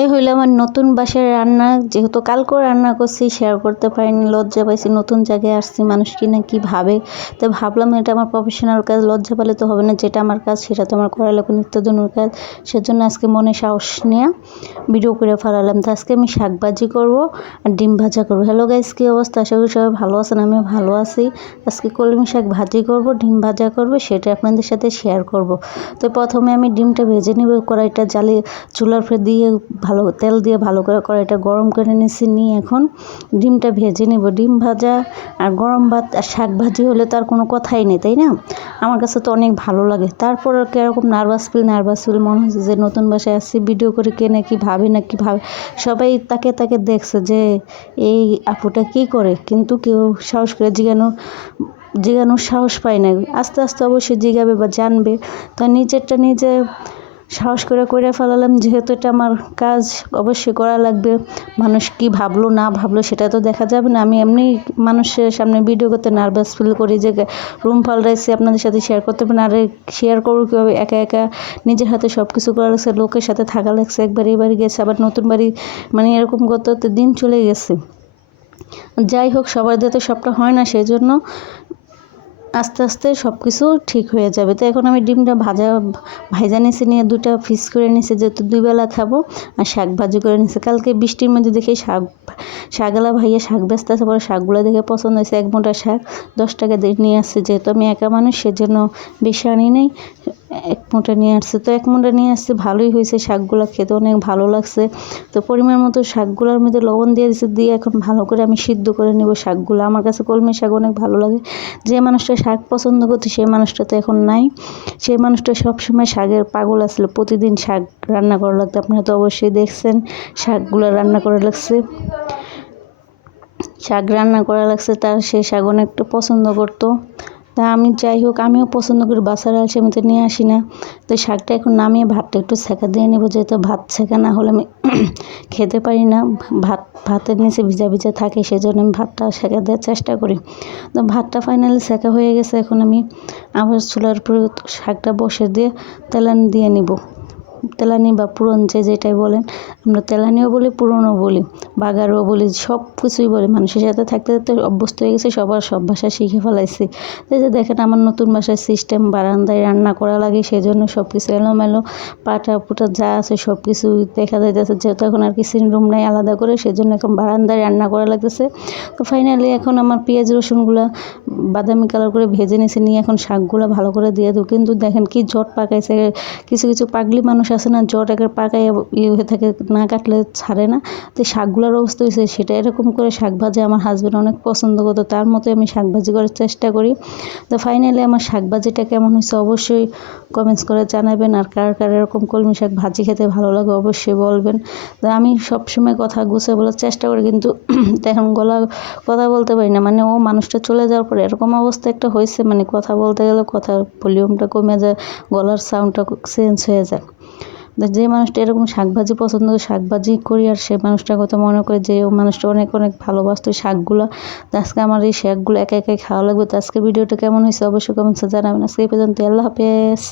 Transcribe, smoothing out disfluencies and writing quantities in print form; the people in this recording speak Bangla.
এই হইলো আমার নতুন বাসার রান্না। যেহেতু কালকেও রান্না করছি, শেয়ার করতে পারিনি, লজ্জা পাইছি। নতুন জায়গায় আসছি, মানুষ কি না কি ভাবে। তো ভাবলাম এটা আমার প্রফেশনাল কাজ, লজ্জা পেলে তো হবে না। যেটা আমার কাজ সেটা তো আমার করা লাগবে, নিত্যদিনের কাজ। সেজন্য আজকে মনে সাহস নিয়ে ভিডিও করে ফেলালাম। তো আজকে আমি শাক ভাজি করবো আর ডিম ভাজা করবো। হ্যালো গাইস, কী অবস্থা? আশা করি সবাই ভালো আছেন, আমিও ভালো আছি। আজকে কলমি শাক ভাজি করব, ডিম ভাজা করব, সেটা আপনাদের সাথে শেয়ার করব। তো প্রথমে আমি ডিমটা ভেজে নিব। কড়াইটা জ্বালিয়ে চুলার উপরে দিয়ে ভালো তেল দিয়ে ভালো করে কড়াইটা গরম করে নিয়ে এখন ডিমটা ভেজে নিব। ডিম ভাজা আর গরম ভাত আর শাক ভাজি হলে তার কোনো কথাই নেই, তাই না? আমার কাছে তো অনেক ভালো লাগে। তারপর কীরকম নার্ভাস ফিল মনে হচ্ছে যে নতুন বাসায় আসছি, ভিডিও করে কে না কি ভাবে সবাই তাকে দেখছে যে এই আপুটা কি করে, কিন্তু কেউ সাহস করে জিগানোর সাহস পায় না। আস্তে আস্তে অবশ্যই জিগাবে বা জানবে। তো নিজেরটা নিজে সাহস করে ফেলালাম। যেহেতু এটা আমার কাজ, অবশ্যই করা লাগবে। মানুষ কি ভাবলো না ভাবলো সেটা তো দেখা যাবে না। আমি এমনি মানুষের সামনে ভিডিও করতে নার্ভাস ফিল করি যে রুম পাল্টাইছি, আপনাদের সাথে শেয়ার করতে পারেন। আর শেয়ার করবো কীভাবে? একা নিজের হাতে সব কিছু করা লাগছে, লোকের সাথে থাকা লাগছে। একবার এই বাড়ি গেছে, আবার নতুন বাড়ি, মানে এরকম করতে দিন চলে গেছে। যাই হোক, সবার দিয়ে তো সবটা হয় না, সেই জন্য আস্তে আস্তে সব কিছু ঠিক হয়ে যাবে। তো এখন আমি ডিমটা ভাজা নিচে নিয়ে দুটা পিস করে নিচে, যেহেতু 2 বেলা খাবো। আর শাক ভাজি করে নিচে। কালকে বৃষ্টির মধ্যে দেখে শাকওয়ালা ভাইয়া শাক বেচতে আছে, পরে শাকগুলো দেখে পছন্দ হয়েছে। 1 মুঠা শাক 10 টাকা দিয়ে নিয়ে আসছে। যেহেতু আমি একা মানুষ, সেজন্য বেশি আনি নাই, 1 মুঠা নিয়ে আসছে। তো 1 মুঠা নিয়ে আসছে, ভালোই হয়েছে। শাকগুলো খেতে অনেক ভালো লাগছে। তো পরিমাণ মতো শাকগুলোর মধ্যে লবণ দিয়ে দিচ্ছি, দিয়ে এখন ভালো করে আমি সিদ্ধ করে নেব শাকগুলো। আমার কাছে কলমি শাক অনেক ভালো লাগে। যে মানুষটা শাক পছন্দ করতো সেই মানুষটা তো এখন নাই। সেই মানুষটা সবসময় শাকের পাগল আসলে, প্রতিদিন শাক রান্না করা লাগতো। আপনারা তো অবশ্যই দেখছেন শাকগুলো রান্না করা লাগছে, তার সেই শাক অনেকটা পছন্দ করতো। তা আমি যাই হোক, আমিও পছন্দ করি। বাসার আলসেমিতে নিয়ে আসি না। তো শাকটা এখন নামিয়ে ভাতটা একটু সেঁকা দিয়ে নেবো। যেহেতু ভাত সেঁকা না হলে আমি খেতে পারি না, ভাতের নিচে ভিজা থাকে, সেজন্য আমি ভাতটা সেঁকা দেওয়ার চেষ্টা করি। তো ভাতটা ফাইনালি সেঁকা হয়ে গেছে। এখন আমি আবার চুলার উপরে শাকটা বসে দিয়ে তেলানি দিয়ে নিব। তেলানি বা পুরন, যেটাই বলেন, আমরা তেলানিও বলি, পুরনও বলি, বাগারও বলি, সব কিছুই বলি। মানুষের সাথে থাকতে অভ্যস্ত হয়ে গেছে, সবার সব ভাষা শিখে ফেলাইছি। এই যে দেখেন, আমার নতুন বাসার সিস্টেম, বারান্দায় রান্না করা লাগে, সেজন্য সব কিছু এলোমেলো, পাটা পুটা যা আছে সব কিছু দেখা যাইতেছে। যেহেতু এখন আর কিচেন রুম নাই আলাদা করে, সেজন্য এখন বারান্দায় রান্না করা লাগতেছে। তো ফাইনালি এখন আমার পেঁয়াজ রসুনগুলো বাদামি কালার করে ভেজে নিয়ে এখন শাকগুলো ভালো করে দিয়ে দেবো। কিন্তু দেখেন কি জট পাকাইছে। কিছু পাগলি মানুষ আছে না, জট একের পাকায় হয়ে থাকে, না কাটলে ছাড়ে না। তো শাকগুলোর অবস্থা হয়েছে সেটা। এরকম করে শাক ভাজি আমার হাজব্যান্ড অনেক পছন্দ করতো, তার মতোই আমি শাক ভাজি করার চেষ্টা করি। তো ফাইনালি আমার শাক ভাজিটা কেমন হয়েছে অবশ্যই কমেন্টস করে জানাবেন। আর কার এরকম কলমি শাক ভাজি খেতে ভালো লাগে অবশ্যই বলবেন। তো আমি সবসময় কথা গুছিয়ে বলার চেষ্টা করি, কিন্তু এখন কথা বলতে পারি না। মানে ও মানুষটা চলে যাওয়ার পরে এরকম অবস্থা একটা হয়েছে, মানে কথা বলতে গেলে কথার ভলিউমটা কমে যায়, গলার সাউন্ডটা চেঞ্জ হয়ে যায়। যে মানুষটা এরকম শাকভাজি পছন্দ করে, শাকভাজি করি, আর সেই মানুষটার কথা মনে করে যে ও মানুষটা অনেক ভালোবাসতো শাকগুলো। তো আজকে আমার এই শাকগুলো একা খাওয়া লাগবে। তো আজকে ভিডিওটা কেমন হয়েছে অবশ্যই কমেন্টসে জানাবেন। আজকে এই পর্যন্ত, আল্লাহ হাফেজ।